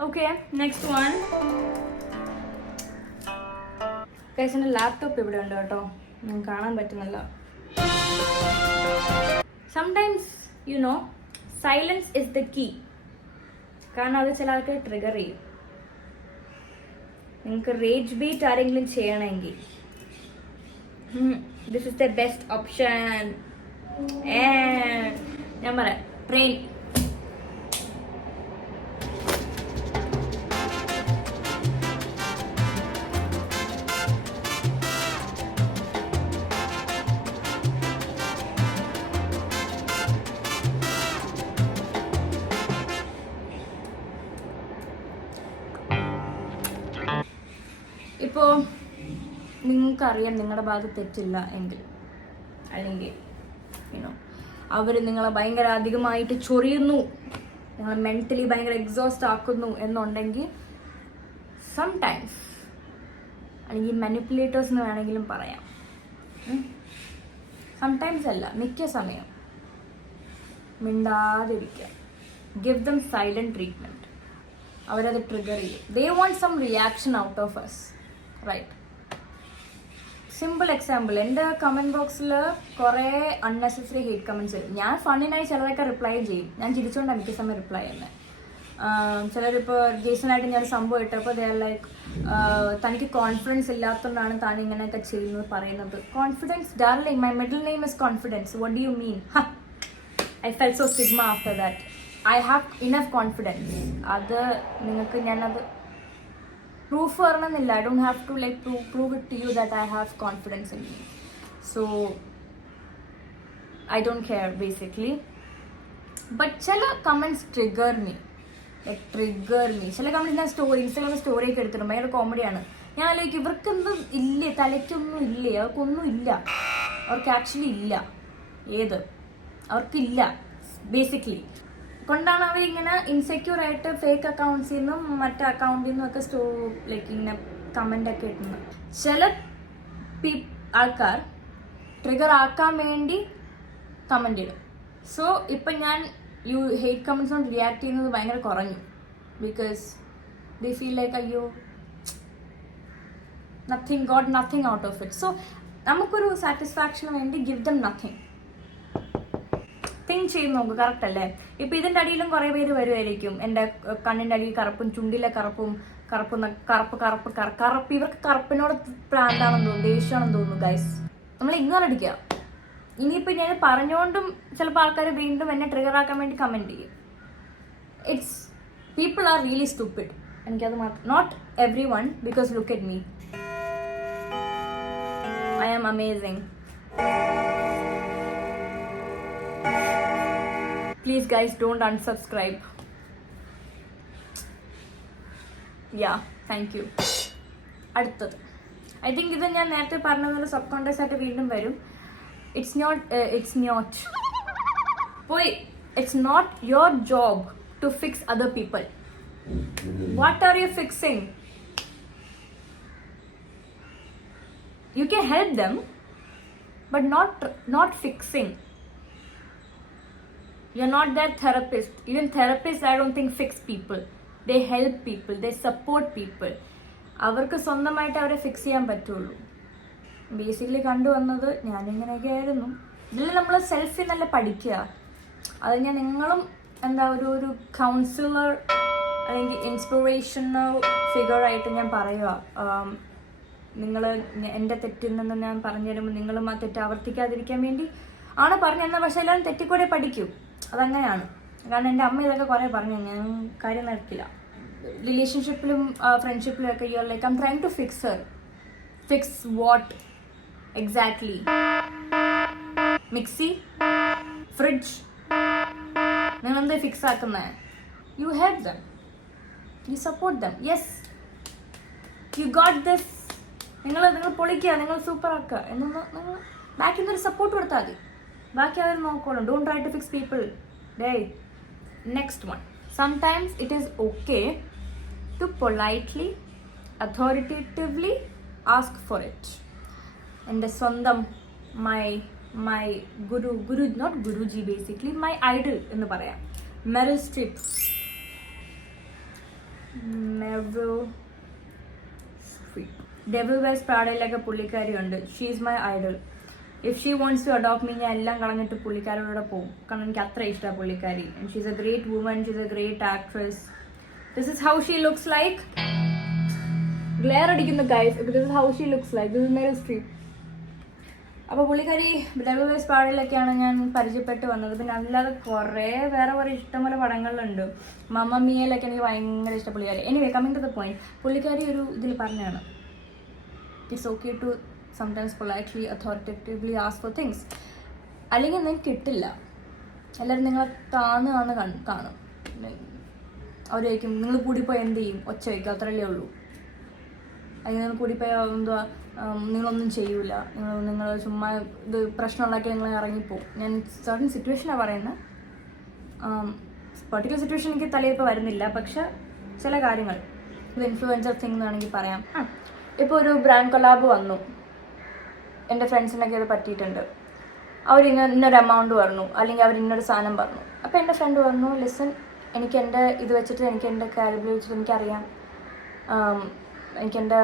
Okay, next one. Guys, എൻ്റെ laptop ഇവിടെ ഉണ്ട് കേട്ടോ, നിങ്ങൾക്ക് കാണാൻ പറ്റുന്നില്ല. Sometimes you know silence is the key. കാരണം അത് ചില ആൾക്കാർ ട്രിഗർ ചെയ്യും. നിങ്ങൾക്ക് റേജ് ബീറ്റ് ആരെങ്കിലും ചെയ്യണമെങ്കിൽ this is the best option. ഞാൻ പറയാം, ട്രെയിൻ. ഇപ്പോൾ നിങ്ങൾക്കറിയാം നിങ്ങളുടെ ഭാഗത്ത് തെറ്റില്ല എങ്കിൽ, അല്ലെങ്കിൽ യുനോ അവർ നിങ്ങളെ ഭയങ്കര അധികമായിട്ട് ചൊറിയുന്നു, നിങ്ങളെ മെൻ്റലി ഭയങ്കര എക്സോസ്റ്റ് ആക്കുന്നു എന്നുണ്ടെങ്കിൽ സംടൈംസ്, അല്ലെങ്കിൽ മാനിപ്പുലേറ്റേഴ്സ് എന്ന് വേണമെങ്കിലും പറയാം, സംടൈംസ് അല്ല മിക്ക സമയം മിണ്ടാതിരിക്കുക. Give them silent treatment. അവരത് ട്രിഗർ ചെയ്യും. They want some reaction out of us, right? Simple example, എൻ്റെ കമൻറ്റ് ബോക്സിൽ കുറേ അൺനെസസറി ഹേറ്റ് കമൻറ്റ്സ് വരും. ഞാൻ ഫണ്ണിനായി ചിലരൊക്കെ റിപ്ലൈ ചെയ്യും, ഞാൻ ചിരിച്ചുകൊണ്ടാണ് മിക്ക സമയം റിപ്ലൈ ചെയ്യുന്നത്. ചിലരിപ്പോൾ ജേസനായിട്ട് ഞാൻ സംഭവം ഇട്ടപ്പോൾ ദേ ആർ ലൈക്ക്, തനിക്ക് കോൺഫിഡൻസ് ഇല്ലാത്തതുകൊണ്ടാണ് താൻ ഇങ്ങനെയൊക്കെ ചെയ്യുന്നത് പറയുന്നത്. Confidence darling, my middle name is confidence. What do you mean? I felt so stigma after that. I have enough confidence. അത് നിങ്ങൾക്ക് ഞാനത് പ്രൂഫ് വരണമെന്നില്ല. I don't have to like prove it to you that I have confidence in me. So I don't care basically. But ചില comments trigger me. ചില comments ഞാൻ ഇൻസ്റ്റാഗ്രാമിൽ സ്റ്റോറിയൊക്കെ എടുത്തിട്ടുണ്ട്, ഭയങ്കര കോമഡിയാണ്. ഞാൻ ആലോചിക്കും, ഇവർക്കൊന്നും ഇല്ലേ, തലയ്ക്കൊന്നും ഇല്ലേ, അവർക്കൊന്നും ഇല്ല, അവർക്ക് ആക്ച്വലി ഇല്ല. അവർക്കില്ല ബേസിക്കലി. കൊണ്ടാണ് അവരിങ്ങനെ ഇൻസെക്യൂർ ആയിട്ട് ഫേക്ക് അക്കൗണ്ട്സിൽ നിന്നും മറ്റേ അക്കൗണ്ടിൽ നിന്നും ഒക്കെ ലൈക്ക് ഇങ്ങനെ കമൻ്റ് ഒക്കെ ഇടുന്നത്. ചില ആൾക്കാർ ട്രിഗർ ആക്കാൻ വേണ്ടി കമൻ്റ് ഇടും. സോ ഇപ്പം ഞാൻ ഹേറ്റ് കമൻറ്റ്സിനോട് റിയാക്ട് ചെയ്യുന്നത് ഭയങ്കര കുറഞ്ഞു. ബിക്കോസ് ദേ ഫീൽ ലൈക്ക് അയ്യോ nothing out of it. So നമുക്കൊരു സാറ്റിസ്ഫാക്ഷന് വേണ്ടി ഗിവ് ദം നത്തിങ്. തിങ്ക് ചെയ്ത് നോക്കുക, കറക്റ്റ് അല്ലേ? ഇപ്പം ഇതിൻ്റെ അടിയിലും കുറേ പേര് വരുമായിരിക്കും, എൻ്റെ കണ്ണിൻ്റെ അടിയിൽ കറുപ്പും ചുണ്ടിലെ കറുപ്പ്. ഇവർക്ക് കറുപ്പിനോട് പ്രാന്താണെന്ന് തോന്നുന്നു, ദേഷ്യമാണെന്ന് തോന്നുന്നു. ഗൈസ്, നമ്മൾ ഇഗ്നോർ അടിക്കുക. ഇനിയിപ്പോൾ ഞാൻ പറഞ്ഞുകൊണ്ടും ചിലപ്പോൾ ആൾക്കാർ വീണ്ടും എന്നെ ട്രിഗർ ആക്കാൻ വേണ്ടി കമൻറ്റ് ചെയ്യും. People are really stupid. എനിക്കത് മാത്രം, not everyone, because look at me, I am amazing. Please guys, don't unsubscribe. Yeah, thank you. അടുത്തത്, ഐ തിങ്ക് ഇത് ഞാൻ നേരത്തെ പറഞ്ഞതുപോലെ സബ് കോൺടാക്ട്സ് ആയിട്ട് വീണ്ടും വരും. It's not your job to fix other people. What are you fixing? You can help them, but not fixing. You're not their therapist. Even therapists, I don't think, fix people. They help people. They support people. അവർക്ക് സ്വന്തമായിട്ട് അവരെ fix ചെയ്യാൻ പറ്റുള്ളൂ. Basically കണ്ടുവന്നത് ഞാനിങ്ങനെയൊക്കെ ആയിരുന്നു. ഇതിൽ നമ്മൾ സെൽഫിൽ നല്ല പഠിക്കുക. അത് ഞാൻ നിങ്ങളും ഒരു കൗൺസിലർ അല്ലെങ്കിൽ ഇൻസ്പിറേഷണൽ ഫിഗറായിട്ട് ഞാൻ പറയുക. നിങ്ങൾ എൻ്റെ തെറ്റിൽ നിന്ന് ഞാൻ പറഞ്ഞു തരുമ്പോൾ നിങ്ങളും ആ തെറ്റ് ആവർത്തിക്കാതിരിക്കാൻ വേണ്ടി ആണ് പറഞ്ഞു തന്നത്. പക്ഷേ എല്ലാവരും തെറ്റിക്കൂടെ പഠിക്കും, അതങ്ങനെയാണ്. കാരണം എൻ്റെ അമ്മ ഇതൊക്കെ കുറേ പറഞ്ഞു, ഞാൻ കാര്യം നടക്കില്ല. റിലേഷൻഷിപ്പിലും ഫ്രണ്ട്ഷിപ്പിലും ഒക്കെ you are like, I'm trying to fix what exactly? Mixie, fridge, നിങ്ങളെന്താ ഫിക്സ് ആക്കുന്നത്? You help them, you support them. Yes, you got this. നിങ്ങൾ പൊളിക്കുക, നിങ്ങൾ സൂപ്പർ ആക്കുക എന്നൊന്ന് നിങ്ങൾ ബാക്കിൽ നിന്നൊരു സപ്പോർട്ട് കൊടുത്താൽ മതി. ബാക്കി അവർ നോക്കണം. Don't try to fix people. Next one, sometimes it is okay to politely authoritatively ask for it. എൻ്റെ സ്വന്തം my guru not guruji, basically my idol എന്ന് പറയാം, മെറിൽ സ്ട്രീപ്പ്. മെർവിൽ ഡെവിൾ വെയർസ് പ്രാഡയിലൊക്കെ പുള്ളിക്കാരിയുണ്ട്. She is my idol. If she wants to adopt me, ഞാൻ എല്ലാം കളഞ്ഞിട്ട് പുള്ളിക്കാരോടെ പോകും. കാരണം എനിക്ക് അത്ര ഇഷ്ടമാണ് പുള്ളിക്കാരി. And she is a great woman, she is a great actress. This is how she looks like. Glare അടിക്കുന്ന guys, this is how she looks like. This is Meryl Streep. അപ്പോൾ പുള്ളിക്കാരി ഡെവിൾ വെയർസ് പ്രാഡയിലൊക്കെയാണ് ഞാൻ പരിചയപ്പെട്ട് വന്നത്. പിന്നെ അല്ലാതെ കുറേ വേറെ ഇഷ്ടംപോലെ പടങ്ങളിലുണ്ട്. മമ്മ മിയയിലൊക്കെ എനിക്ക് ഭയങ്കര ഇഷ്ടം പുള്ളിക്കാരി. Anyway, coming to the point, പുള്ളിക്കാരി ഒരു ഇതിൽ പറഞ്ഞതാണ്, it's okay to sometimes politely authoritatively ask for things. അല്ലെങ്കിൽ നിങ്ങൾക്ക് കിട്ടില്ല. എല്ലാവരും നിങ്ങളെ താന്ന് കാണും. അവർ ചോദിക്കും നിങ്ങൾ കൂടിപ്പോയി എന്ത് ചെയ്യും, ഒച്ച വയ്ക്കും, അത്രയല്ലേ ഉള്ളൂ. അല്ലെങ്കിൽ നിങ്ങൾ കൂടിപ്പോയ എന്തുവാ, നിങ്ങളൊന്നും ചെയ്യൂല, നിങ്ങൾ ചുമ്മാ ഇത് പ്രശ്നം ഉണ്ടാക്കി നിങ്ങൾ ഇറങ്ങിപ്പോവും. ഞാൻ സർട്ടൻ സിറ്റുവേഷനാണ് പറയുന്നത്. പെർട്ടിക്കുലർ സിറ്റുവേഷൻ എനിക്ക് തലയിപ്പോൾ വരുന്നില്ല, പക്ഷെ ചില കാര്യങ്ങൾ ഇത് ഇൻഫ്ലുവൻസർ തിങ് എന്ന് വേണമെങ്കിൽ പറയാം. ഇപ്പോൾ ഒരു ബ്രാൻഡ് കൊലാബ് വന്നു, എൻ്റെ ഫ്രണ്ട്സിനൊക്കെ ഇത് പറ്റിയിട്ടുണ്ട്. ഇന്നൊരു എമൗണ്ട് പറഞ്ഞു, അല്ലെങ്കിൽ അവർ ഇന്നൊരു സാധനം പറഞ്ഞു. അപ്പോൾ എൻ്റെ ഫ്രണ്ട് പറഞ്ഞു, ലിസൺ, എനിക്ക് എൻ്റെ ഇത് വെച്ചിട്ട്, എനിക്ക് എൻ്റെ കാലിബിൾ വെച്ചിട്ട് എനിക്കറിയാം, എനിക്കെൻ്റെ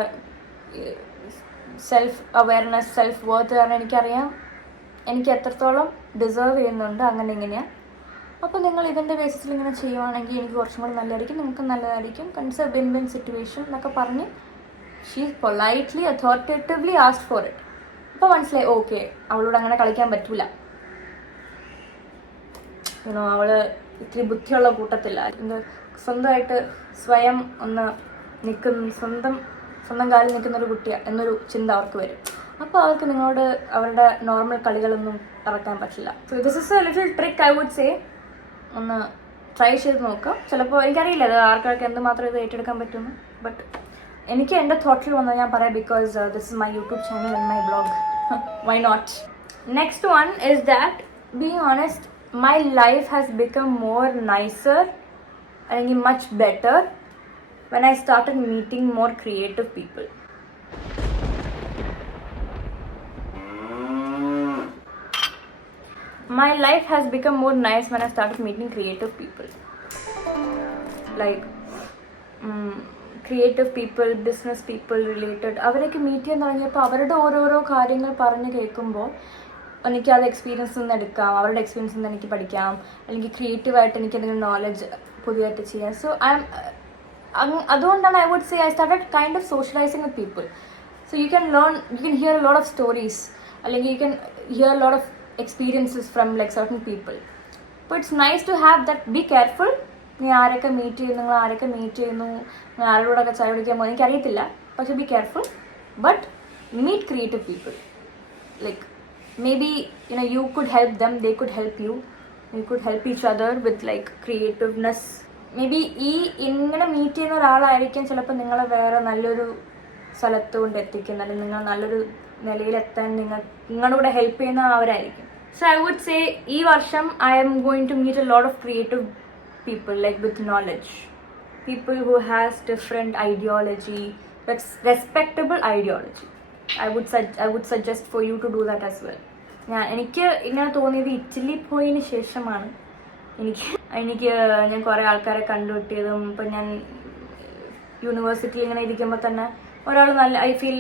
സെൽഫ് അവെയർനെസ്, സെൽഫ് വർത്ത് കാരണം എനിക്കറിയാം എനിക്ക് എത്രത്തോളം ഡിസേർവ് ചെയ്യുന്നുണ്ട്, അങ്ങനെ ഇങ്ങനെയാണ്. അപ്പോൾ നിങ്ങൾ ഇതിൻ്റെ ബേസിസിൽ ഇങ്ങനെ ചെയ്യുവാണെങ്കിൽ എനിക്ക് കുറച്ചും കൂടി നല്ലതായിരിക്കും, നിങ്ങൾക്ക് നല്ലതായിരിക്കും, കൺസ് എ വിൻ വിൻ സിറ്റുവേഷൻ എന്നൊക്കെ പറഞ്ഞ് she politely authoritatively ask for it. അപ്പോൾ മനസ്സിലായി, ഓക്കെ, അവളോട് അങ്ങനെ കളിക്കാൻ പറ്റൂല, അവൾ ഇത്തിരി ബുദ്ധിയുള്ള കൂട്ടത്തില്ല, സ്വന്തമായിട്ട് സ്വയം ഒന്ന് സ്വന്തം കാലിൽ നിൽക്കുന്നൊരു കുട്ടിയാണ് എന്നൊരു ചിന്ത അവർക്ക് വരും. അപ്പോൾ അവർക്ക് നിങ്ങളോട് അവരുടെ നോർമൽ കളികളൊന്നും ഇറക്കാൻ പറ്റില്ല. So this is a little trick I would say. ഒന്ന് ട്രൈ ചെയ്ത് നോക്കാം. ചിലപ്പോൾ എനിക്കറിയില്ല അത് ആൾക്കാർക്ക് എന്തുമാത്രം ഇത് ഏറ്റെടുക്കാൻ പറ്റുമെന്ന്. ബട്ട് എനിക്ക് എൻ്റെ തോട്ടിൽ വന്നത് ഞാൻ പറയാം, because this is my YouTube channel and my blog. Why not? Next one is that being honest, my life has become more nicer അല്ലെങ്കിൽ much better when I started meeting more creative people. My life has become more nice when I started meeting creative people. Like creative people, business people related. അവരൊക്കെ meet ചെയ്യാൻ തുടങ്ങിയപ്പോൾ അവരുടെ ഓരോരോ കാര്യങ്ങൾ പറഞ്ഞ് കേൾക്കുമ്പോൾ എനിക്കത് എക്സ്പീരിയൻസ് നിന്ന് എടുക്കാം, അവരുടെ എക്സ്പീരിയൻസ് നിന്ന് എനിക്ക് പഠിക്കാം, അല്ലെങ്കിൽ ക്രിയേറ്റീവായിട്ട് എനിക്ക് എന്തെങ്കിലും നോളജ് പുതിയതായിട്ട് ചെയ്യാം. സോ അതുകൊണ്ടാണ് I would say I started kind of socialising with people. So you can hear a lot of stories, അല്ലെങ്കിൽ you can hear a lot of experiences from like certain people. അപ്പോൾ it's nice to have that. Be careful. നീ ആരൊക്കെ meet ചെയ്യുന്നു, നിങ്ങൾ ആരൊക്കെ meet ചെയ്യുന്നു, നിങ്ങൾ ആരോടൊക്കെ ചായ കുടിക്കാൻ പോകുന്നത് എനിക്കറിയത്തില്ല, പക്ഷെ be careful. But meet creative people. Like maybe you could help them, they could help you, you could help each other with like creativeness. Maybe ഇങ്ങനെ മീറ്റ് ചെയ്യുന്ന ഒരാളായിരിക്കും ചിലപ്പോൾ നിങ്ങളെ വേറെ നല്ലൊരു സ്ഥലത്ത് കൊണ്ട് എത്തിക്കുന്നത്, അല്ലെങ്കിൽ നിങ്ങൾ നല്ലൊരു നിലയിലെത്താൻ നിങ്ങളുടെ കൂടെ ഹെൽപ്പ് ചെയ്യുന്ന അവരായിരിക്കും. സോ ഐ വുഡ് സേ ഈ വർഷം I'm going to meet a lot of creative people, like with knowledge, people who has different ideology, respectable ideology. I would suggest for you to do that as well. എനിക്ക് ഇങ്ങനെ തോന്നിയത് Italy പോയതിന് ശേഷമാണ്. ഞാൻ കുറേ ആൾക്കാരെ കണ്ടുകിട്ടിയതും. ഇപ്പം ഞാൻ യൂണിവേഴ്സിറ്റിയിൽ ഇങ്ങനെ ഇരിക്കുമ്പോൾ തന്നെ ഒരാൾ നല്ല I feel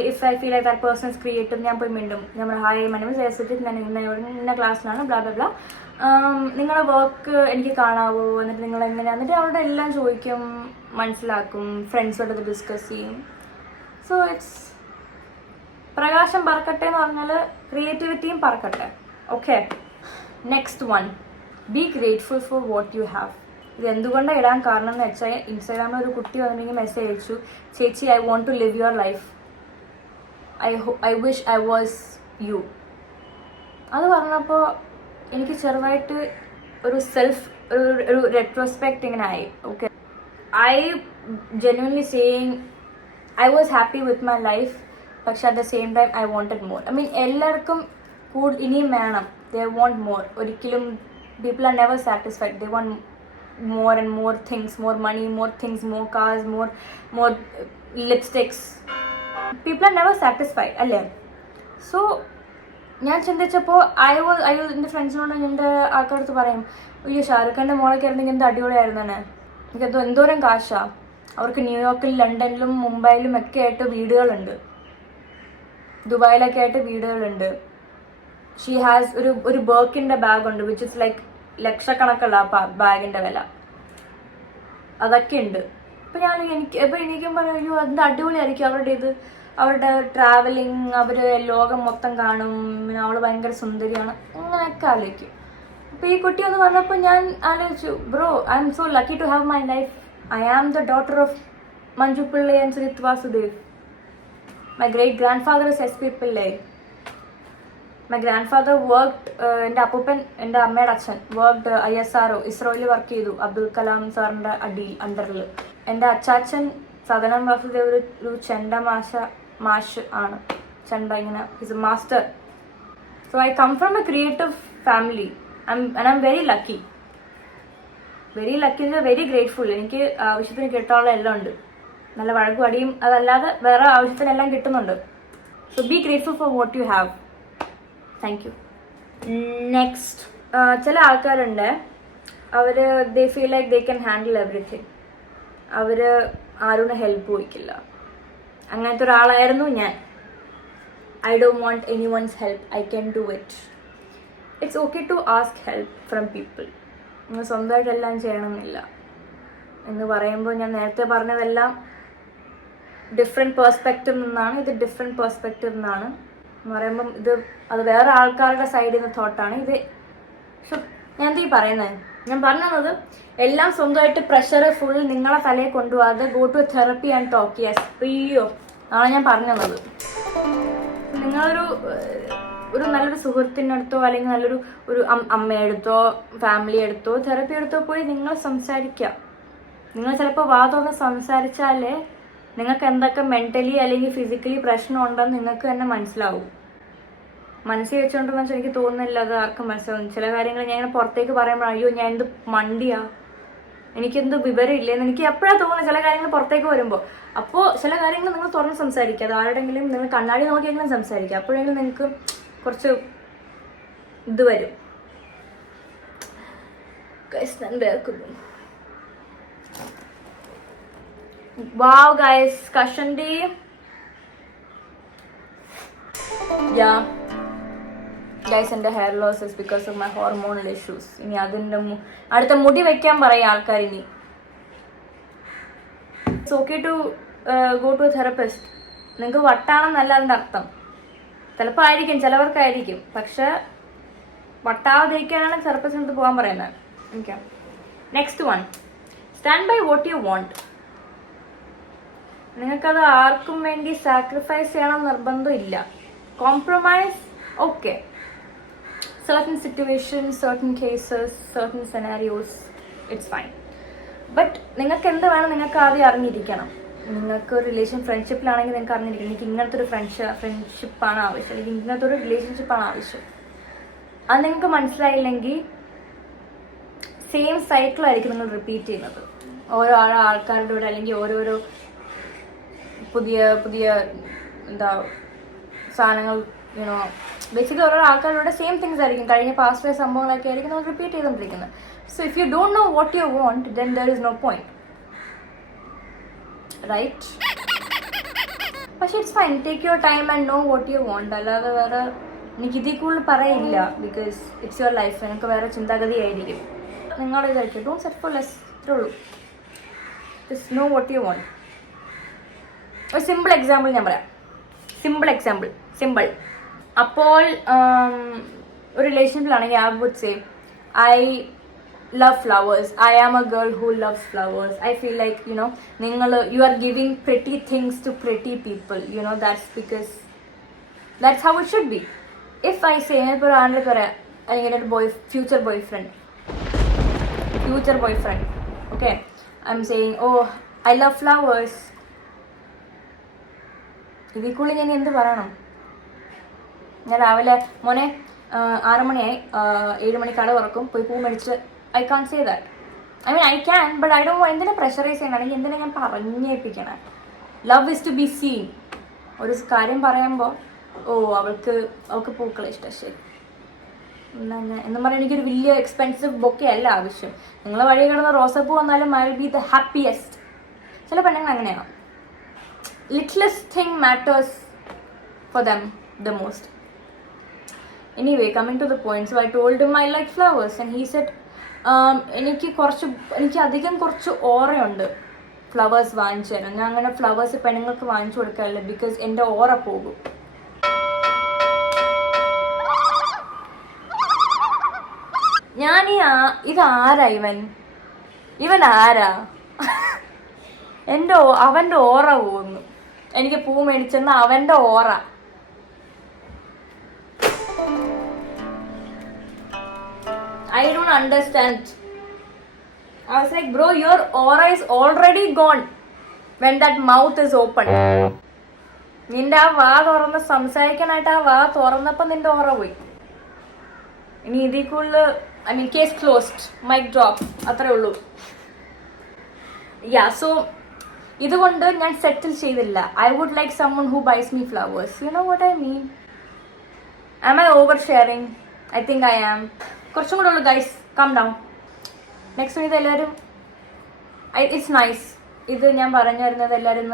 like that person is creative, ഞാൻ പോയി മിണ്ടും. ഞാൻ ഹായ് മൈ നെയിം ഇസ് യസിറ്റ്, ഞാൻ ഇന്ന ക്ലാസ്സിലാണ്, ബ്ലാ ബ്ലാ ബ്ലാ, നിങ്ങളുടെ വർക്ക് എനിക്ക് കാണാവോ, എന്നിട്ട് നിങ്ങൾ എങ്ങനെയാണ്, എന്നിട്ട് അവരുടെ എല്ലാം ചോദിക്കും, മനസ്സിലാക്കും, ഫ്രണ്ട്സോടൊക്കെ ഡിസ്കസ് ചെയ്യും. സോ ഇറ്റ്സ് പ്രകാശം പറക്കട്ടെ എന്ന് പറഞ്ഞാൽ ക്രിയേറ്റിവിറ്റിയും പറക്കട്ടെ. Okay, next one, be grateful for what you have. ഇത് എന്തുകൊണ്ടാണ് ഇടാൻ കാരണം എന്ന് വെച്ചാൽ, ഇൻസ്റ്റാഗ്രാമിൽ ഒരു കുട്ടി വന്നിട്ടുണ്ടെങ്കിൽ മെസ്സേജ് അയച്ചു, ചേച്ചി I want to live your life, I wish I was you. അത് പറഞ്ഞപ്പോൾ എനിക്ക് ചെറുതായിട്ട് ഒരു റെട്രോസ്പെക്റ്റ് ഇങ്ങനെ ആയി. Okay, I genuinely saying I was happy with my life, പക്ഷെ at the same time I wanted more. I mean എല്ലാവർക്കും ഇനിയും വേണം, ദേ വോണ്ട് മോർ. ഒരിക്കലും people are never satisfied, they want more and more things, more money, more things, more cars, more lipsticks. People are never satisfied, അല്ലേ? So ഞാൻ ചിന്തിച്ചപ്പോൾ എൻ്റെ ഫ്രണ്ട്സിനോട് എൻ്റെ ആൾക്കാരടുത്ത് പറയും, അയ്യോ ഷാറുഖ് ഖാൻ്റെ മോളൊക്കെ ആയിരുന്നെങ്കിൽ എന്ത് അടിപൊളിയായിരുന്നു തന്നെ, എനിക്കത് എന്തോരം കാശാ, അവർക്ക് ന്യൂയോർക്കിൽ, ലണ്ടനിലും, മുംബൈയിലും ഒക്കെ ആയിട്ട് വീടുകളുണ്ട്, ദുബായിലൊക്കെ ആയിട്ട് വീടുകളുണ്ട്. ഷീ ഹാസ് ഒരു ബർക്കിൻ്റെ ബാഗുണ്ട്, വിച്ച് ഇസ് ലൈക്ക് ലക്ഷക്കണക്കുള്ള ആ ബാഗിൻ്റെ വില. അതൊക്കെ ഉണ്ട്. അപ്പം എനിക്കും പറയാം, അയ്യോ അതിൻ്റെ അടിപൊളിയായിരിക്കും അവരുടെ ട്രാവലിങ്, അവർ ലോകം മൊത്തം കാണും, പിന്നെ അവൾ ഭയങ്കര സുന്ദരിയാണ്, അങ്ങനെയൊക്കെ ആലോചിക്കും. അപ്പോൾ ഈ കുട്ടി ഒന്ന് പറഞ്ഞപ്പോൾ ഞാൻ ആലോചിച്ചു, bro, I'm so lucky to have my life. I am the daughter of Manju Pillai and Sujith Vasudev. My great grandfather is SP Pillai. My grandfather worked, എൻ്റെ അപ്പൂപ്പൻ, എൻ്റെ അമ്മയുടെ അച്ഛൻ വർക്ക്ഡ് ISRO, ഇസ്രോയിൽ വർക്ക് ചെയ്തു, അബ്ദുൽ കലാം സാറിൻ്റെ അണ്ടറിൽ. എൻ്റെ അച്ചാച്ചൻ സദനം വാസുദേവ് ഒരു ചെണ്ട മാഷ് ആണ്. ചെണ്ട ഇങ്ങനെ he's a master. So I come from a creative family and I'm very lucky. Very grateful. എനിക്ക് ആവശ്യത്തിന് കിട്ടാനുള്ള എല്ലാം ഉണ്ട്. നല്ല വഴക്കും അടിയും അതല്ലാതെ വേറെ ആവശ്യത്തിനെല്ലാം കിട്ടുന്നുണ്ട്. So be grateful for what you have. Thank you. Next, ചില ആൾക്കാരുണ്ട്, അവർ they feel like they can handle everything. അവർ ആരോടും ഹെൽപ്പ് ചോദിക്കില്ല. അങ്ങനത്തെ ഒരാളായിരുന്നു ഞാൻ. I don't want any one's help, I can do it. It's okay to ask help from people. നിങ്ങൾ സ്വന്തമായിട്ടെല്ലാം ചെയ്യണമെന്നില്ല എന്ന് പറയുമ്പോൾ, ഞാൻ നേരത്തെ പറഞ്ഞതെല്ലാം ഡിഫറെൻറ്റ് പേഴ്സ്പെക്റ്റീവ് നിന്നാണ്, ഇത് ഡിഫറെൻറ്റ് പേഴ്സ്പെക്റ്റീവ് നിന്നാണ് എന്ന് പറയുമ്പം അത് വേറെ ആൾക്കാരുടെ സൈഡിൽ നിന്ന് തോട്ടാണ് ഇത്. പക്ഷെ ഞാൻ എന്താ ഈ പറയുന്നത്, ഞാൻ പറഞ്ഞത് എല്ലാം സ്വന്തമായിട്ട് പ്രഷർ ഫുൾ നിങ്ങളെ തലയിൽ കൊണ്ടുപോകാതെ go to therapy and talk. Yes, അയ്യോ ആണ് ഞാൻ പറഞ്ഞത്. നിങ്ങളൊരു നല്ലൊരു സുഹൃത്തിൻ്റെ അടുത്തോ അല്ലെങ്കിൽ ഒരു അമ്മയെടുത്തോ ഫാമിലി എടുത്തോ തെറപ്പി എടുത്തോ പോയി നിങ്ങൾ സംസാരിക്കുക. നിങ്ങൾ ചിലപ്പോൾ വാദമൊക്കെ സംസാരിച്ചാലേ നിങ്ങൾക്ക് എന്തൊക്കെ മെൻ്റലി അല്ലെങ്കിൽ ഫിസിക്കലി പ്രശ്നം ഉണ്ടെന്ന് നിങ്ങൾക്ക് തന്നെ മനസ്സിലാവും. മനസ്സിൽ വെച്ചുകൊണ്ടെന്ന് വെച്ചാൽ എനിക്ക് തോന്നുന്നില്ല അത് ആർക്കും മനസ്സിലാവും. ചില കാര്യങ്ങൾ ഞാൻ ഇങ്ങനെ പുറത്തേക്ക് പറയുമ്പോൾ അയ്യോ ഞാൻ എന്ത് മണ്ടിയാ, എനിക്കെന്ത് വിവരമില്ല എന്ന് എനിക്ക് എപ്പോഴാണ് തോന്നുന്നത് ചില കാര്യങ്ങൾ പുറത്തേക്ക് വരുമ്പോൾ. അപ്പോൾ ചില കാര്യങ്ങൾ നിങ്ങൾ തുറന്ന് സംസാരിക്കുക. അത് ആരുടെങ്കിലും നിങ്ങൾ കണ്ണാടി നോക്കിയെങ്കിലും സംസാരിക്കുക. അപ്പോഴെങ്കിലും നിങ്ങൾക്ക് കുറച്ച് ഇത് വരും. Wow guys, Kashandi. Yeah. Guys, എൻ്റെ hair loss is because of my hormonal issues. ഇനി അതിൻ്റെ അടുത്ത മുടി വെക്കാൻ പറയും ആൾക്കാർ. ഇനി it's okay to go to a therapist. നിങ്ങൾക്ക് വട്ടാണെന്നല്ല അതിൻ്റെ അർത്ഥം. ചിലപ്പോൾ ആയിരിക്കും, ചിലവർക്കായിരിക്കും. പക്ഷെ വട്ടാതിരിക്കാനാണ് തെറപ്പിസ്റ്റിൻ്റെ അടുത്ത് പോകാൻ പറയുന്നത്. Okay, next one, stand by what you want. നിങ്ങൾക്കത് ആർക്കും വേണ്ടി സാക്രിഫൈസ് ചെയ്യണം നിർബന്ധമില്ല. Compromise okay, certain situations, certain cases, certain scenarios, it's fine. But നിങ്ങൾക്ക് എന്ത് വേണം നിങ്ങൾക്ക് ആദ്യം അറിഞ്ഞിരിക്കണം. നിങ്ങൾക്ക് ഒരു ഫ്രണ്ട്ഷിപ്പിലാണെങ്കിൽ നിങ്ങൾക്ക് അറിഞ്ഞിരിക്കണം എനിക്ക് ഇങ്ങനത്തെ ഒരു ഫ്രണ്ട്ഷിപ്പാണ് ആവശ്യം, അല്ലെങ്കിൽ ഇങ്ങനത്തെ ഒരു റിലേഷൻഷിപ്പാണ് ആവശ്യം. അത് നിങ്ങൾക്ക് മനസ്സിലായില്ലെങ്കിൽ സെയിം സൈക്കിളായിരിക്കും നിങ്ങൾ റിപ്പീറ്റ് ചെയ്യുന്നത്. ഓരോ ആൾക്കാരുടെ കൂടെ അല്ലെങ്കിൽ ഓരോരോ പുതിയ എന്താ സാധനങ്ങൾ, ബേസിക്കലി ഓരോ ആൾക്കാരുടെ സെയിം തിങ്സ് ആയിരിക്കും, കഴിഞ്ഞ പാസ്റ്റ് സംഭവങ്ങളൊക്കെ ആയിരിക്കും നമ്മൾ റിപ്പീറ്റ് ചെയ്തുകൊണ്ടിരിക്കുന്നത്. So if you don't know what you want, then there is no point, right? പക്ഷെ it's fine, take your time and know what you want. അല്ലാതെ വേറെ എനിക്ക് ഇതിൽ കൂടുതൽ പറയില്ല. Because it's your life. എനിക്ക് വേറെ ചിന്താഗതി ആയിരിക്കും. നിങ്ങളുടെ ഇതായിരിക്കും. ഡോണ്ട് സെറ്റ് ഫോർ ലെസ്, ഇത്രേ ഉള്ളൂ. Just know what you want. ഒരു സിമ്പിൾ എക്സാമ്പിൾ ഞാൻ പറയാം. സിമ്പിൾ. അപ്പോൾ ഒരു റിലേഷൻഷിപ്പിലാണെങ്കിൽ I would say I love flowers. I am a girl who loves flowers. I feel like, you are giving pretty things to pretty people. That's because that's how it should be. If I say, I get a future boyfriend. Okay. I'm saying, oh, I love flowers. ഇതിക്കുള്ളിൽ ഞാൻ എന്ത് പറയണം? ഞാൻ രാവിലെ മോനെ 6 മണിയായി, 7 മണി കട തുറക്കും, പോയി പൂ മേടിച്ച്, I can't say that. I mean, I can, but I don't want എന്തിനാ പ്രഷറൈസ് ചെയ്യണം, അല്ലെങ്കിൽ എന്തിനാ ഞാൻ പറഞ്ഞേൽപ്പിക്കണം? Love is to be seen. ഒരു കാര്യം പറയുമ്പോൾ അവൾക്ക് പൂക്കളെ ഇഷ്ടം, ശരി എന്ന് പറഞ്ഞാൽ എനിക്കൊരു വലിയ എക്സ്പെൻസീവ് ബൊക്കെ അല്ല ആവശ്യം. നിങ്ങൾ വഴി കിടന്ന റോസപ്പൂ വന്നാലും I will be the happiest. ചില പെണ്ണുങ്ങൾ അങ്ങനെയാണ്. Littlest thing matters for them the most. Anyway, coming to the point, so I told him I like flowers and he said എനിക്ക് അധികം കുറച്ച് ഓറയുണ്ട് ഫ്ലവേഴ്സ് വാങ്ങിച്ചു തരാം. ഞാൻ അങ്ങനെ ഫ്ലവേഴ്സ് പെണ്ണുങ്ങൾക്ക് വാങ്ങിച്ചു കൊടുക്കാറില്ല, ബിക്കോസ് എൻ്റെ ഓറ പോകും. ഞാൻ ഇതാരാ ഇവൻ ആരാ? അവൻ്റെ ഓറ പോകുന്നു. എനിക്ക് പൂ മേടിച്ചെന്ന അവൻ്റെ ഓറ. I don't understand. I was like, bro, your aura is already gone when that mouth is open. നിന്റെ ആ വാ തുറന്ന് സംസാരിക്കാനായിട്ട് ആ വാ തുറന്നപ്പോൾ നിന്റെ ഓറ പോയി. ഇനി ഇതിൽ കൂടുതൽ കേസ് ക്ലോസ്ഡ്, മൈക്ക് ഡ്രോപ്പ്, അത്രേ ഉള്ളൂ. സോ ഇതുകൊണ്ട് ഞാൻ സെറ്റിൽ ചെയ്തില്ല. I would like someone who buys me flowers. You know what I mean? Am I oversharing? I think I am. കുറച്ചും കൂടെ ഉള്ളു ഗൈസ്, കം ഡൗൺ. നെക്സ്റ്റ് ഇത് എല്ലാവരും, ഇറ്റ്സ് നൈസ്. ഇത് ഞാൻ പറഞ്ഞു വരുന്നത് എല്ലാവരും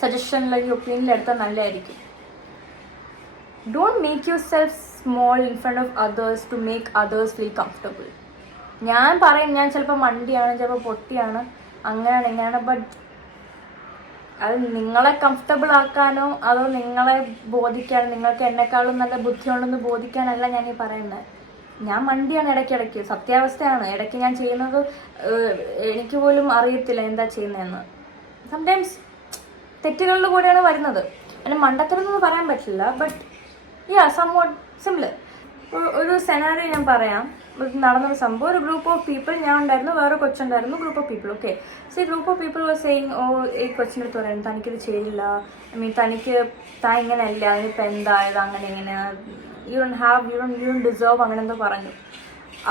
സജഷനിലേക്ക് ഒപ്പീനിയനിൽ എടുത്താൽ നല്ലതായിരിക്കും. Don't make yourself small in front of others to make others feel comfortable. ഞാൻ പറയും ഞാൻ ചിലപ്പോൾ മണ്ടിയാണ്, ചിലപ്പോൾ പൊട്ടിയാണ്, അങ്ങനെയാണ് ഇങ്ങനെയാണ്. ബട്ട് അത് നിങ്ങളെ കംഫർട്ടബിൾ ആക്കാനോ അതോ നിങ്ങളെ ബോധിക്കാനോ, നിങ്ങൾക്ക് എന്നെക്കാളും നല്ല ബുദ്ധിയുണ്ടെന്ന് ബോധിക്കാനല്ല ഞാൻ ഈ പറയുന്നത്. ഞാൻ മണ്ടിയാണ് ഇടയ്ക്കിടയ്ക്ക്, സത്യാവസ്ഥയാണ്. ഇടയ്ക്ക് ഞാൻ ചെയ്യുന്നത് എനിക്ക് പോലും അറിയത്തില്ല എന്താ ചെയ്യുന്നതെന്ന്. സംടൈംസ് തെറ്റുകളുടെ കൂടെയാണ് വരുന്നത്. എന്നെ മണ്ടത്തരമെന്നൊന്നും പറയാൻ പറ്റില്ല, ബട്ട് സംവാട്ട് സിമിലർ. ഒരു സെനാരിയോ ഞാൻ പറയാം. നടന്നൊരു സംഭവം, ഒരു ഗ്രൂപ്പ് ഓഫ് പീപ്പിൾ, ഞാൻ ഉണ്ടായിരുന്നു, വേറെ കൊച്ചുണ്ടായിരുന്നു, group of people. Okay, so ഈ group of people was saying, ഈ കൊച്ചിൻ്റെ അടുത്ത് പറയുന്നത് തനിക്കിത് ചെയ്യില്ല, താൻ ഇങ്ങനെ അല്ല, അതിനിപ്പോൾ എന്തായത്, അങ്ങനെ ഇങ്ങനെ, you don't deserve അങ്ങനെ എന്തോ പറഞ്ഞു.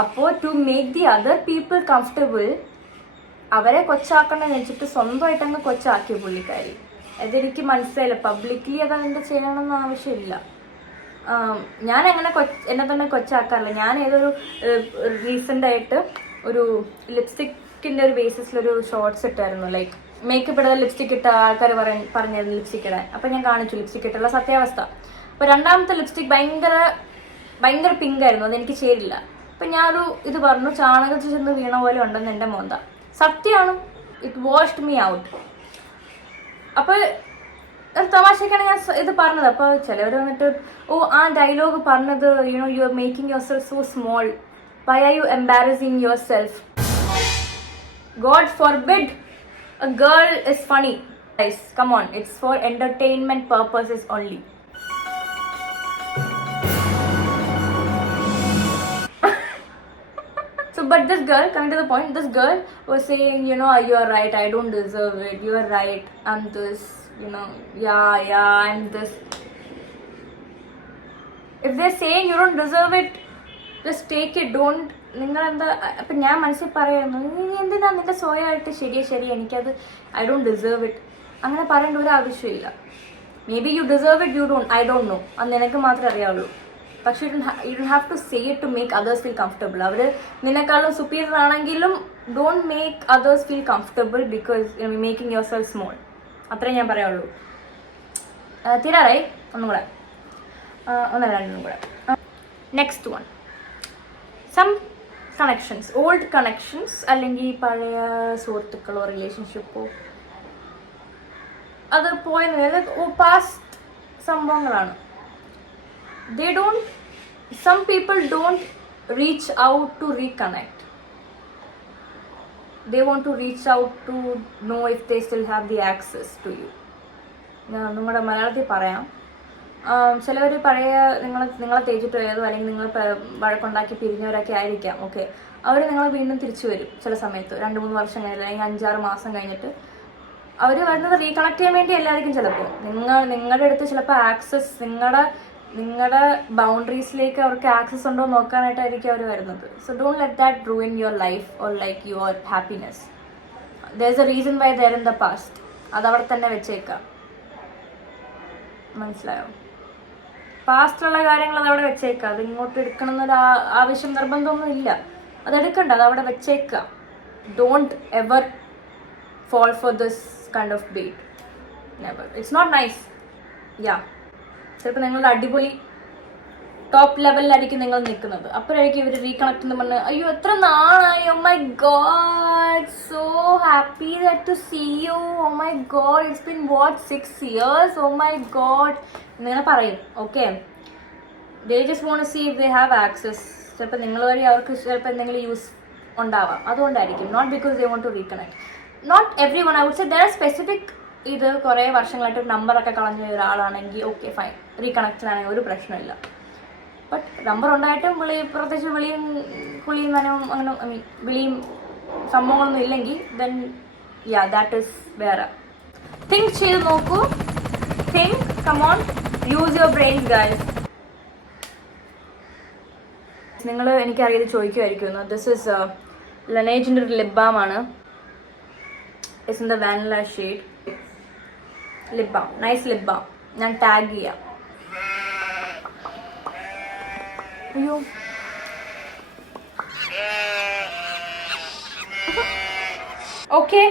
അപ്പോൾ to make the other people comfortable, അവരെ കൊച്ചാക്കണമെന്ന് വെച്ചിട്ട് സ്വന്തമായിട്ട് അങ്ങ് കൊച്ചാക്കിയ പുള്ളിക്കാരി. അതെനിക്ക് മനസ്സിലായില്ല. പബ്ലിക്ലി അതെന്താ ചെയ്യണമെന്ന് ആവശ്യമില്ല. ഞാൻ അങ്ങനെ എന്നെ തന്നെ കൊച്ചാക്കാറില്ല. ഞാൻ ഏതൊരു റീസെൻ്റായിട്ട് ഒരു ലിപ്സ്റ്റിക്കിൻ്റെ ഒരു ബേസിസിലൊരു ഷോർട്സ് ഇട്ടായിരുന്നു. ലൈക്ക് മേക്കപ്പ് ഇടാതെ ലിപ്സ്റ്റിക് ഇട്ട ആൾക്കാർ പറഞ്ഞായിരുന്നു ലിപ്സ്റ്റിക് ഇടാൻ. അപ്പം ഞാൻ കാണിച്ചു ലിപ്സ്റ്റിക് ഇട്ടുള്ള സത്യാവസ്ഥ. അപ്പോൾ രണ്ടാമത്തെ ലിപ്സ്റ്റിക് ഭയങ്കര പിങ്ക് ആയിരുന്നു, അതെനിക്ക് ചേരില്ല. അപ്പം ഞാനൊരു ഇത് പറഞ്ഞു, ചാണകത്തിൽ ചെന്ന് വീണ പോലെ ഉണ്ടെന്ന് എൻ്റെ മോന്ത. സത്യമാണ്, ഇറ്റ് വാഷ്ഡ് മീ ഔട്ട്. അപ്പോൾ ഒരു തമാശക്കാണ് ഞാൻ ഇത് പറഞ്ഞത്. അപ്പോൾ ചിലവർ വന്നിട്ട് ആ ഡയലോഗ് പറഞ്ഞത് you are making yourself so small, why are you embarrassing yourself? God forbid a girl is funny. Guys, come on, it's for entertainment purposes only. But this girl, coming to the point, this girl was saying, you are right, I don't deserve it, you are right, I'm this, I'm this. If they're saying you don't deserve it, just take it, don't. നിങ്ങളെന്താ അപ്പം ഞാൻ മനസ്സിൽ പറയുന്നു, നീ എന്തിനാ നിന്റെ സ്വയമായിട്ട് ശരി എനിക്കത് ഐ ഡോണ്ട് ഡിസേർവ് ഇറ്റ് അങ്ങനെ പറയേണ്ട ഒരു ആവശ്യമില്ല. Maybe you deserve it, you don't, I don't know, അത് നിനക്ക് മാത്രമേ അറിയാവുള്ളൂ. പക്ഷെ you don't have to say it to make others feel comfortable. അവർ നിന്നെക്കാളും സുപ്പീരിയർ ആണെങ്കിലും don't make others feel comfortable because making yourself small. അത്രേ ഞാൻ പറയാവുള്ളൂ. തീരാറായി, ഒന്നും കൂടെ, രണ്ടും കൂടെ. Next one, some connections, old connections, അല്ലെങ്കിൽ പഴയ സുഹൃത്തുക്കളോ റിലേഷൻഷിപ്പോ അത് പോയെന്ന് പാസ്റ്റ് സംഭവങ്ങളാണ്. Some people don't reach out to reconnect. They want to reach out to know if they still have the access to you. നിങ്ങളുടെ മലയാളത്തിൽ പറയാം, ചിലവർ പഴയ നിങ്ങളെ തേച്ചിട്ട് പോയതോ അല്ലെങ്കിൽ നിങ്ങൾ വഴക്കുണ്ടാക്കി പിരിഞ്ഞവരൊക്കെ ആയിരിക്കാം. ഓക്കെ, അവർ നിങ്ങൾ വീണ്ടും തിരിച്ചു വരും ചില സമയത്ത്, 2-3 വർഷം കഴിഞ്ഞിട്ട് അല്ലെങ്കിൽ 5-6 മാസം കഴിഞ്ഞിട്ട് അവർ വരുന്നത് റീകണക്ട് ചെയ്യാൻ വേണ്ടി എല്ലാവർക്കും. ചിലപ്പോൾ നിങ്ങളുടെ അടുത്ത് ചിലപ്പോൾ ആക്സസ്, നിങ്ങളുടെ ബൗണ്ടറീസിലേക്ക് അവർക്ക് ആക്സസ് ഉണ്ടോ നോക്കാനായിട്ടായിരിക്കും അവർ വരുന്നത്. So don't let that ruin your life or like your happiness. There is A reason why there in the past. അതവിടെ തന്നെ വെച്ചേക്കാം, മനസ്സിലായോ? പാസ്റ്റുള്ള കാര്യങ്ങൾ അതവിടെ വെച്ചേക്കാം. അത് ഇങ്ങോട്ട് എടുക്കണം എന്നൊരു ആവശ്യം നിർബന്ധമൊന്നും ഇല്ല. അതെടുക്കണ്ട, അതവിടെ വെച്ചേക്കാം. Don't ever fall for this kind of bait. Never. It's not nice. Yeah. ചിലപ്പോൾ നിങ്ങളുടെ അടിപൊളി ടോപ്പ് ലെവലിലായിരിക്കും നിങ്ങൾ നിൽക്കുന്നത്. അപ്പോഴായിരിക്കും ഇവർ റീകണക്ട് എന്ന് പറഞ്ഞ് അയ്യോ എത്ര നാളായി, oh my God so happy that to see you, oh my God it's been what 6 years, oh my God എന്നിങ്ങനെ പറയും. Okay, they just want to see if they have access. ചിലപ്പോൾ നിങ്ങൾ വഴി അവർക്ക് ചിലപ്പോൾ എന്തെങ്കിലും യൂസ് ഉണ്ടാവാം, അതുകൊണ്ടായിരിക്കും. Not because they want to reconnect. Not everyone, I would say there are specific. ഇത് കുറേ വർഷങ്ങളായിട്ട് നമ്പറൊക്കെ കളഞ്ഞ ഒരാളാണെങ്കിൽ ഓക്കെ ഫൈൻ, റീകണക്റ്റിനാണെങ്കിൽ ഒരു പ്രശ്നമില്ല. ബട്ട് നമ്പർ ഉണ്ടായിട്ടും പ്രത്യേകിച്ച് വിളിയും കുളിയും നനവും അങ്ങനെ ഐ മീൻ വിളിയും സംഭവങ്ങളൊന്നും ഇല്ലെങ്കിൽ ദെൻ യാ ദാറ്റ് ഈസ് വേറെ. തിങ്ക് ചെയ്ത് നോക്കൂ. Think, come on, use your brains guys. നിങ്ങൾ എനിക്കറിയത് ചോദിക്കുമായിരിക്കുന്നു. ദിസ് ഇസ് ലനേജിൻ്റെ ഒരു ലിപ് ബാം ആണ്. It's in the vanilla shade lip balm. Nice lip balm. ഞാൻ ടാഗ് ചെയ്യാം. അയ്യോ okay,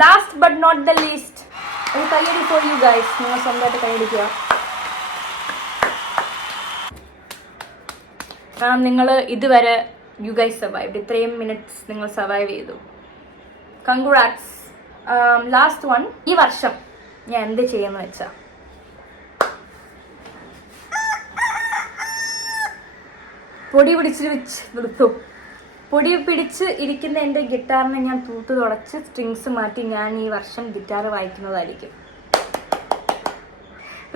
last but not the least, ഒരു കൈയടി ഫോർ യു ഗൈസ്. നിങ്ങൾ സ്വന്തമായിട്ട് കൈയടിക്കുക. കാരണം നിങ്ങൾ ഇതുവരെ യു ഗൈസ് സർവൈവ്ഡ്. ഇത്രയും മിനിറ്റ്സ് നിങ്ങൾ സർവൈവ് ചെയ്തു. കൺഗ്രാറ്റ്സ്. Last one. ഈ വർഷം ഞാൻ എന്ത് ചെയ്യുമെന്ന് വെച്ചാൽ പൊടി പിടിച്ച് ഇരിക്കുന്ന എൻ്റെ ഗിറ്റാറിനെ ഞാൻ തൂത്ത് തുടച്ച് സ്ട്രിങ്സ് മാറ്റി ഞാൻ ഈ വർഷം ഗിറ്റാർ വായിക്കുന്നതായിരിക്കും.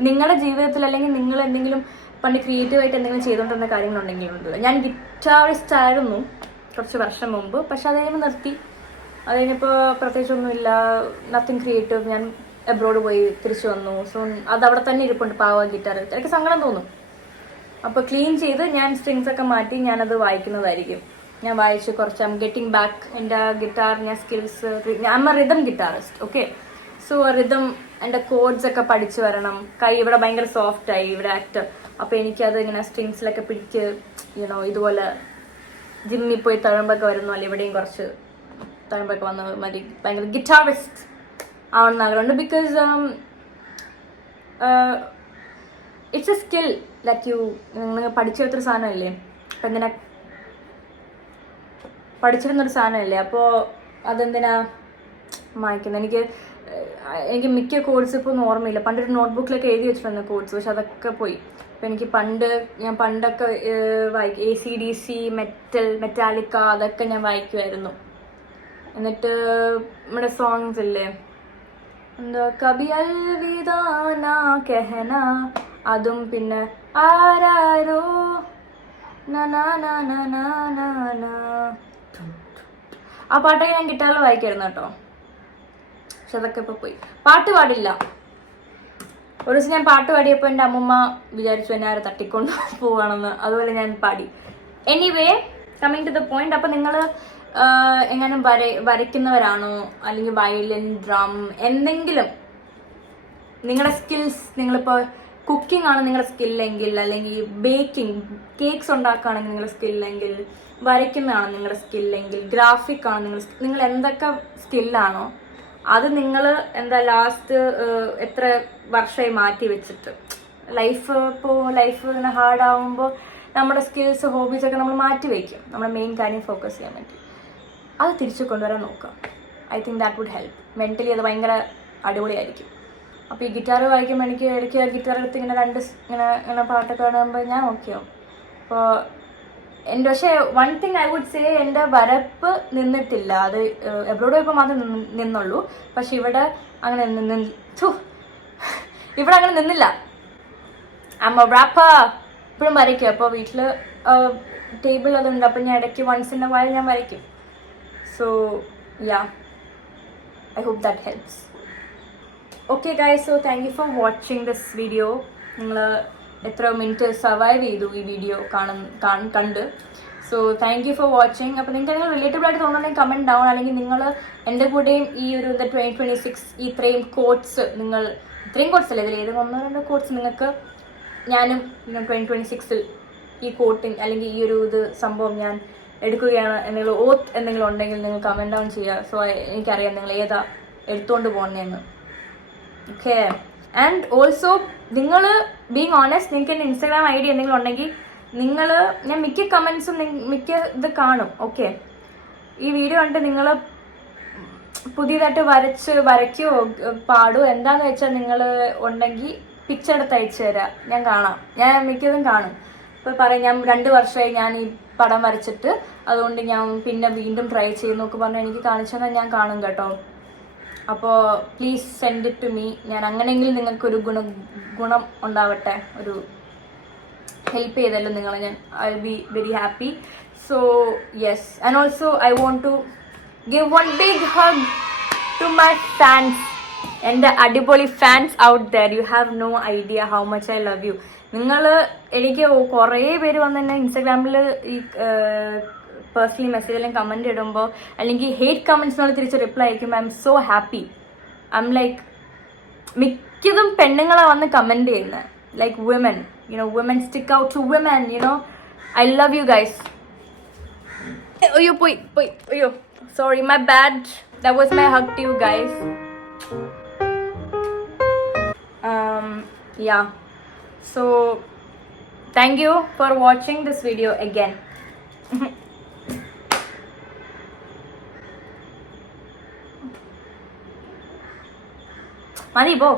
നിങ്ങളുടെ ജീവിതത്തിൽ അല്ലെങ്കിൽ നിങ്ങൾ എന്തെങ്കിലും പണ്ട് ക്രിയേറ്റീവായിട്ട് എന്തെങ്കിലും ചെയ്തുകൊണ്ടിരുന്ന കാര്യങ്ങളുണ്ടെങ്കിലുണ്ട്. ഞാൻ ഗിറ്റാറിസ്റ്റ് ആയിരുന്നു കുറച്ച് വർഷം മുമ്പ്, പക്ഷെ അത് കഴിഞ്ഞ് നിർത്തി. അത് കഴിഞ്ഞപ്പോൾ പ്രത്യേകിച്ചൊന്നുമില്ല, നത്തിങ് ക്രിയേറ്റീവ്. ഞാൻ എബ്രോഡ് പോയി തിരിച്ചു വന്നു. സോ അതവിടെ തന്നെ ഇരിപ്പുണ്ട് പാവ ഗിറ്റാർ. എനിക്ക് സങ്കടം തോന്നും. അപ്പോൾ ക്ലീൻ ചെയ്ത് ഞാൻ സ്ട്രിങ്സ് ഒക്കെ മാറ്റി ഞാനത് വായിക്കുന്നതായിരിക്കും. ഞാൻ വായിച്ച് കുറച്ച് ഐം ഗെറ്റിംഗ് ബാക്ക് എൻ്റെ ഗിറ്റാർ. ഞാൻ skills, I M A rhythm guitarist. Okay, so rhythm എൻ്റെ കോഡ്സ് ഒക്കെ പഠിച്ചു വരണം. കൈ ഇവിടെ ഭയങ്കര സോഫ്റ്റായി, ഇവിടെ ആക്ട്. അപ്പോൾ എനിക്കത് ഇങ്ങനെ സ്ട്രിങ്സിലൊക്കെ പിടിച്ച് ഇതുപോലെ ജിമ്മിൽ പോയി തഴമ്പൊക്കെ വരുന്നു, അല്ല ഇവിടെയും കുറച്ച് തഴമ്പൊക്കെ വന്ന് മതി ഭയങ്കര ഗിറ്റാറിസ്റ്റ് ആവണമെന്ന് ആഗ്രഹമുണ്ട്. Because it's A skill that you നിങ്ങൾ പഠിച്ചെടുത്തൊരു സാധനമല്ലേ. അപ്പം എന്തിനാ പഠിച്ചിരുന്നൊരു സാധനമല്ലേ, അപ്പോൾ അതെന്തിനാ വായിക്കുന്നത്? എനിക്ക് മിക്ക കോഡ്സ് ഇപ്പോൾ ഒന്നും ഓർമ്മയില്ല. പണ്ടൊരു നോട്ട്ബുക്കിലൊക്കെ എഴുതി വെച്ചിട്ടുണ്ട് കോഡ്സ്, പക്ഷെ അതൊക്കെ പോയി. അപ്പോൾ എനിക്ക് ഞാൻ പണ്ടൊക്കെ വായിക്കും. ACDC, മെറ്റാലിക്ക, അതൊക്കെ ഞാൻ വായിക്കുമായിരുന്നു. എന്നിട്ട് നമ്മുടെ സോങ്സ് ഇല്ലേ, എന്താ കബി അൽവിദാ നാ കഹന, അതും പിന്നെ ആരാരോ ആ പാട്ടൊക്കെ ഞാൻ ഗിറ്റാറിൽ വായിക്കായിരുന്നു കേട്ടോ. പക്ഷെ അതൊക്കെ ഇപ്പോൾ പോയി. പാട്ട് പാടില്ല. ഒരു ദിവസം ഞാൻ പാട്ട് പാടിയപ്പോൾ എൻ്റെ അമ്മൂമ്മ വിചാരിച്ചു എന്നെ ആരെ തട്ടിക്കൊണ്ട് പോവാണെന്ന്. അതുപോലെ ഞാൻ പാടി. Anyway, coming to the point. അപ്പം നിങ്ങൾ എങ്ങനെ വരയ്ക്കുന്നവരാണോ അല്ലെങ്കിൽ വയലിൻ, ഡ്രം, എന്തെങ്കിലും നിങ്ങളുടെ സ്കിൽസ്, നിങ്ങളിപ്പോൾ കുക്കിംഗ് ആണ് നിങ്ങളുടെ സ്കില്ലെങ്കിൽ, അല്ലെങ്കിൽ ബേക്കിംഗ് കേക്ക്സ് ഉണ്ടാക്കുകയാണെങ്കിൽ നിങ്ങളുടെ സ്കില്ലെങ്കിൽ, വരയ്ക്കുന്നതാണ് നിങ്ങളുടെ സ്കില്ലെങ്കിൽ, ഗ്രാഫിക് ആണ് നിങ്ങൾ എന്തൊക്കെ സ്കില്ലാണോ അത് നിങ്ങൾ ലാസ്റ്റ് എത്ര വർഷമായി മാറ്റി വെച്ചിട്ട് ലൈഫ് ഇങ്ങനെ ഹാർഡ് ആവുമ്പോൾ നമ്മുടെ സ്കിൽസ്, ഹോബീസൊക്കെ നമ്മൾ മാറ്റി വയ്ക്കും. നമ്മുടെ മെയിൻ കാര്യം ഫോക്കസ് ചെയ്യാൻ വേണ്ടി അത് തിരിച്ചു കൊണ്ടുവരാൻ നോക്കാം. I think that would help. Mentally അത് ഭയങ്കര അടിപൊളിയായിരിക്കും. അപ്പോൾ ഈ ഗിറ്റാർ വായിക്കുമ്പോൾ എനിക്ക് ഇടയ്ക്ക് ഗിറ്റാർ എടുത്ത് ഇങ്ങനെ പാട്ടൊക്കെ കാണുമ്പോൾ ഞാൻ ഓക്കെയാവും. അപ്പോൾ പക്ഷേ one thing I would say, എൻ്റെ വരപ്പ് നിന്നിട്ടില്ല. അത് എബ്രോഡ് പോയപ്പോൾ മാത്രം നിന്നുള്ളൂ. പക്ഷെ ഇവിടെ അങ്ങനെ നിന്നില്ല. അമ്മ റാപ്പർ ഇപ്പോഴും വരയ്ക്കും. അപ്പോൾ വീട്ടിൽ ടേബിൾ അതുണ്ട്. അപ്പോൾ ഞാൻ ഇടയ്ക്ക് വൺസ് ഇൻ എ വൈൽ ഞാൻ വരയ്ക്കും. So ya, I hope that helps. Okay guys, so thank you for watching this video. നിങ്ങൾ എത്ര മിനിറ്റ് സർവൈവ് ചെയ്തു ഈ വീഡിയോ കണ്ട്. So thank you for watching. അപ്പോൾ നിങ്ങൾക്ക് എന്തെങ്കിലും റിലേറ്റബിൾ ആയിട്ട് തോന്നുന്നുണ്ടെങ്കിൽ കമൻറ്റ് ഡൗൺ. അല്ലെങ്കിൽ നിങ്ങൾ എൻ്റെ കൂടെയും ഈ ഒരു 2026 ഇത്രയും കോട്ട്സ്, നിങ്ങൾ ഇത്രയും കോട്ട്സ് അല്ലേ, ഇതിൽ ഏതെങ്കിലും 1-2 കോട്ട്സ് നിങ്ങൾക്ക് ഞാനും 2026 ഈ കോട്ടിങ് അല്ലെങ്കിൽ ഈ ഒരു സംഭവം ഞാൻ എടുക്കുകയാണ് എന്തെങ്കിലും എന്തെങ്കിലും ഉണ്ടെങ്കിൽ നിങ്ങൾ കമൻറ്റ് ഡൗൺ ചെയ്യുക. സോ എനിക്കറിയാം നിങ്ങൾ എടുത്തുകൊണ്ട് പോകുന്നതെന്ന്. ഓക്കെ. ആൻഡ് ഓൾസോ നിങ്ങൾ ബീങ് ഓണസ്റ്റ്, നിങ്ങൾക്ക് എൻ്റെ ഇൻസ്റ്റാഗ്രാം ഐ ഡി എന്തെങ്കിലും ഉണ്ടെങ്കിൽ നിങ്ങൾ, ഞാൻ മിക്ക കമൻസും മിക്ക ഇത് കാണും. ഓക്കെ, ഈ വീഡിയോ കണ്ടിട്ട് നിങ്ങൾ പുതിയതായിട്ട് വരയ്ക്കുകയോ പാടുമോ എന്താന്ന് വെച്ചാൽ നിങ്ങൾ ഉണ്ടെങ്കിൽ പിക്ചർ എടുത്ത് അയച്ചു തരാം, ഞാൻ കാണാം. ഞാൻ മിക്കതും കാണും. ഇപ്പോൾ പറയാം, ഞാൻ 2 വർഷമായി ഞാൻ ഈ പടം വരച്ചിട്ട്, അതുകൊണ്ട് ഞാൻ പിന്നെ വീണ്ടും ട്രൈ ചെയ്യുന്നൊക്കെ പറഞ്ഞാൽ എനിക്ക് കാണിച്ചു തന്നാൽ ഞാൻ കാണും കേട്ടോ. അപ്പോൾ please send it to me. ഞാൻ അങ്ങനെയെങ്കിലും നിങ്ങൾക്കൊരു ഗുണം ഉണ്ടാവട്ടെ, ഒരു ഹെൽപ്പ് ചെയ്തല്ലോ നിങ്ങളെ ഞാൻ. I will be very happy. So yes, and also I want to give one big hug to my fans. എൻ്റെ അടിപൊളി fans out there. You have no idea how much I love you. നിങ്ങൾ, എനിക്ക് കുറേ പേര് വന്ന് തന്നെ ഇൻസ്റ്റാഗ്രാമിൽ ഈ പേഴ്സണലി മെസ്സേജെല്ലാം കമൻറ്റ് ഇടുമ്പോൾ, അല്ലെങ്കിൽ ഹേറ്റ് കമൻറ്റ്സിനോട് തിരിച്ച് റിപ്ലൈ അയക്കുമ്പോൾ I M so happy. I M like, മിക്കതും പെണ്ണുങ്ങളെ വന്ന് കമൻറ്റ് ചെയ്യുന്നത്. Like women, women stick out to women, I love you guys. പോയി അയ്യോ, sorry, my bad. That was my hug to you guys. Yeah, so thank you for watching this video again. Mani bo.